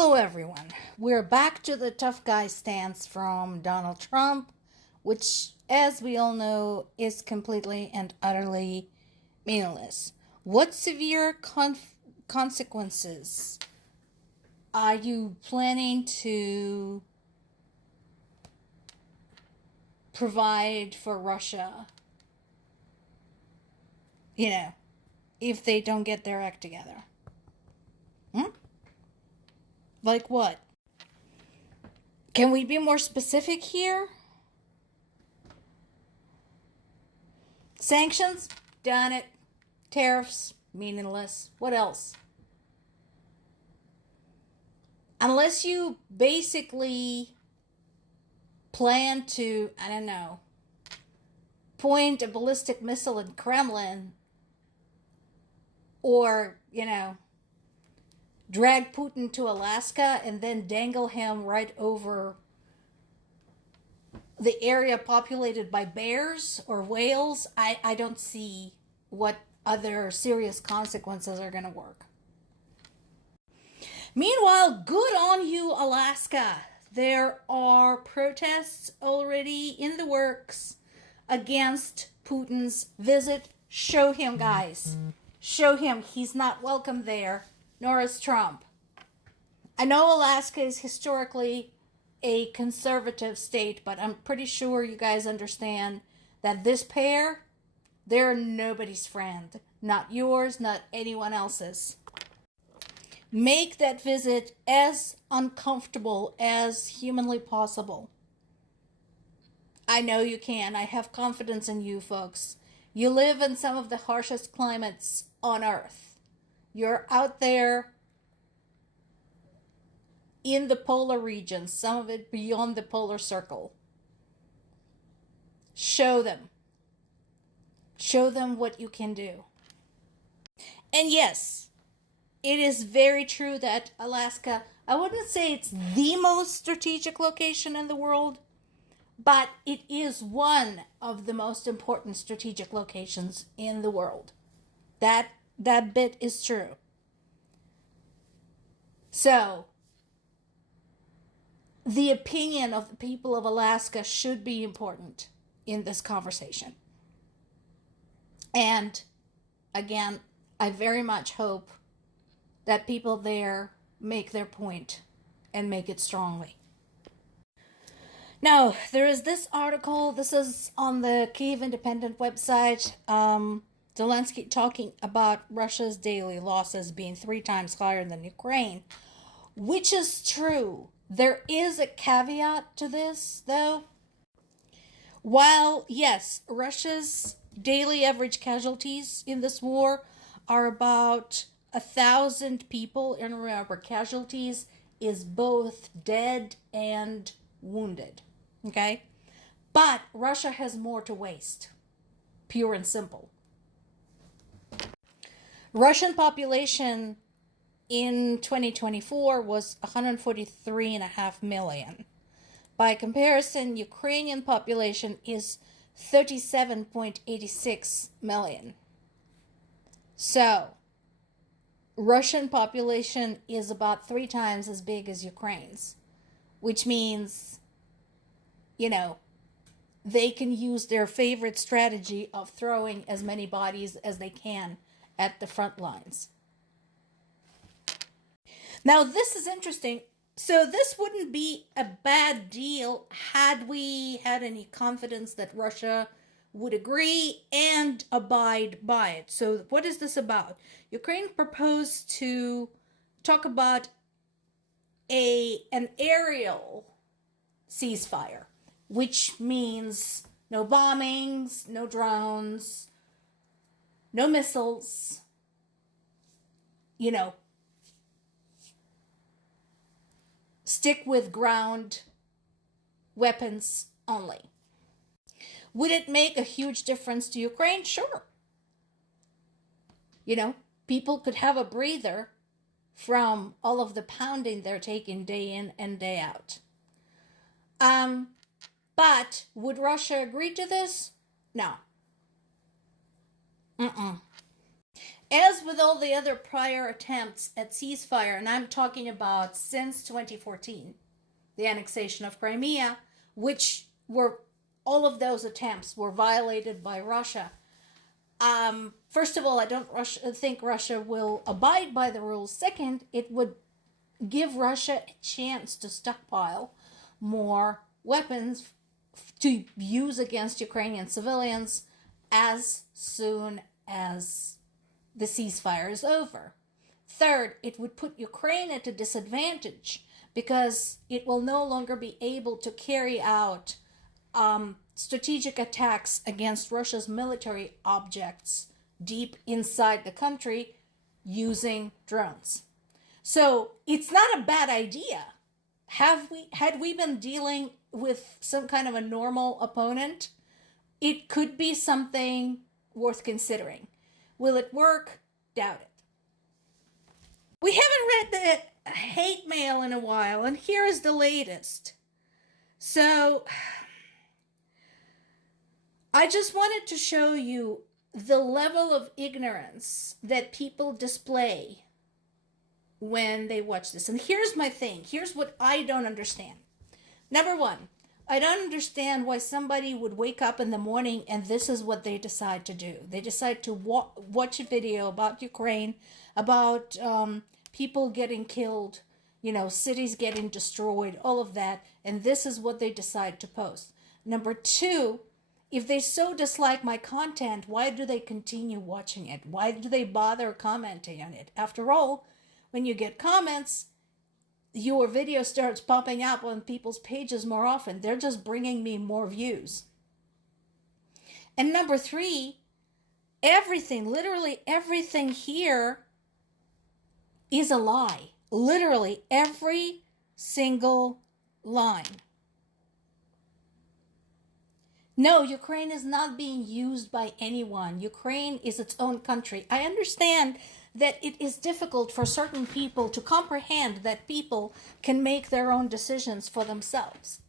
Hello, everyone. We're back to the tough guy stance from Donald Trump, which, as we all know, is completely and utterly meaningless. What severe consequences are you planning to provide for Russia? If they don't get their act together. Like what? Can we be more specific here? Sanctions? Done it. Tariffs? Meaningless. What else? Unless you basically plan to, I don't know, point a ballistic missile at Kremlin or, drag Putin to Alaska and then dangle him right over the area populated by bears or whales, I don't see what other serious consequences are going to work. Meanwhile, good on you, Alaska. There are protests already in the works against Putin's visit. Show him, guys. Show him he's not welcome there, nor is Trump. I know Alaska is historically a conservative state, but I'm pretty sure you guys understand that this pair, they're nobody's friend. Not yours, not anyone else's. Make that visit as uncomfortable as humanly possible. I know you can. I have confidence in you folks. You live in some of the harshest climates on Earth. You're out there in the polar regions, some of it beyond the polar circle. Show them. Show them what you can do. And yes, it is very true that Alaska, I wouldn't say it's the most strategic location in the world, but it is one of the most important strategic locations in the world. That bit is true. So, the opinion of the people of Alaska should be important in this conversation. And again, I very much hope that people there make their point and make it strongly. Now, there is this article. This is on the Kyiv Independent website. Zelensky talking about Russia's daily losses being 3 times higher than Ukraine, which is true. There is a caveat to this, though. While, yes, Russia's daily average casualties in this war are about 1,000 people, and remember, casualties is both dead and wounded, okay? But Russia has more to waste, pure and simple. Russian population in 2024 was 143.5 million. By comparison, Ukrainian population is 37.86 million. So, Russian population is about 3 times as big as Ukraine's, which means, they can use their favorite strategy of throwing as many bodies as they can at the front lines. Now, this is interesting. So this wouldn't be a bad deal had we had any confidence that Russia would agree and abide by it. So what is this about? Ukraine proposed to talk about an aerial ceasefire, which means no bombings, no drones, no missiles, stick with ground weapons only. Would it make a huge difference to Ukraine? Sure. People could have a breather from all of the pounding they're taking day in and day out. But would Russia agree to this? No. As with all the other prior attempts at ceasefire, and I'm talking about since 2014, the annexation of Crimea, which were all of those attempts were violated by Russia. First of all, I don't think Russia will abide by the rules. Second, it would give Russia a chance to stockpile more weapons to use against Ukrainian civilians as soon as the ceasefire is over. Third, it would put Ukraine at a disadvantage because it will no longer be able to carry out strategic attacks against Russia's military objects deep inside the country using drones. So it's not a bad idea. Had we been dealing with some kind of a normal opponent, it could be something worth considering. Will it work? Doubt it. We haven't read the hate mail in a while, and here is the latest. So I just wanted to show you the level of ignorance that people display when they watch this. And here's my thing. Here's what I don't understand. Number one, I don't understand why somebody would wake up in the morning and this is what they decide to do. They decide to watch a video about Ukraine, about people getting killed, cities getting destroyed, all of that, and this is what they decide to post. Number two, if they so dislike my content, why do they continue watching it? Why do they bother commenting on it? After all, when you get comments, your video starts popping up on people's pages more often. They're just bringing me more views. And number three, everything, literally everything here is a lie. Literally every single line. No, Ukraine is not being used by anyone. Ukraine is its own country. I understand that it is difficult for certain people to comprehend that people can make their own decisions for themselves.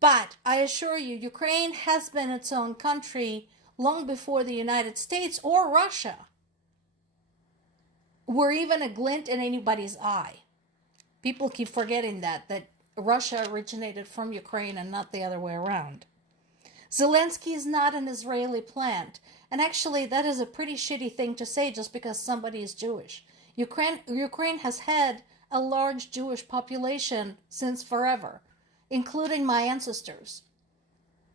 But I assure you, Ukraine has been its own country long before the United States or Russia were even a glint in anybody's eye. People keep forgetting that Russia originated from Ukraine and not the other way around. Zelensky is not an Israeli plant. And actually, that is a pretty shitty thing to say just because somebody is Jewish. Ukraine has had a large Jewish population since forever, including my ancestors.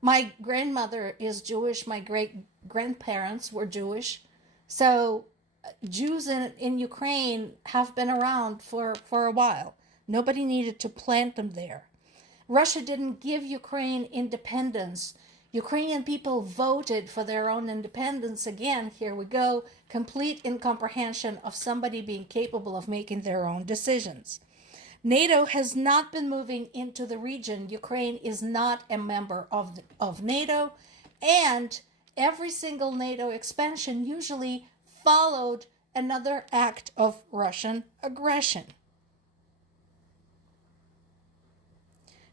My grandmother is Jewish. My great-grandparents were Jewish. So Jews in Ukraine have been around for a while. Nobody needed to plant them there. Russia didn't give Ukraine independence. Ukrainian people voted for their own independence. Again, here we go, complete incomprehension of somebody being capable of making their own decisions. NATO has not been moving into the region. Ukraine is not a member of NATO, and every single NATO expansion usually followed another act of Russian aggression.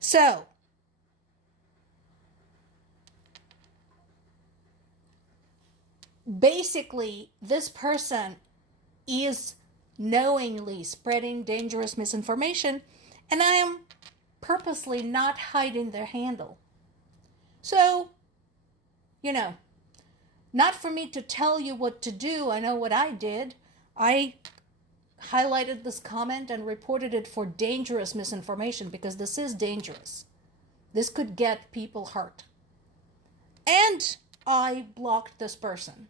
So, basically, this person is knowingly spreading dangerous misinformation, and I am purposely not hiding their handle. So, not for me to tell you what to do. I know what I did. I highlighted this comment and reported it for dangerous misinformation because this is dangerous. This could get people hurt. And I blocked this person.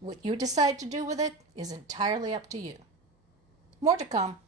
What you decide to do with it is entirely up to you. More to come.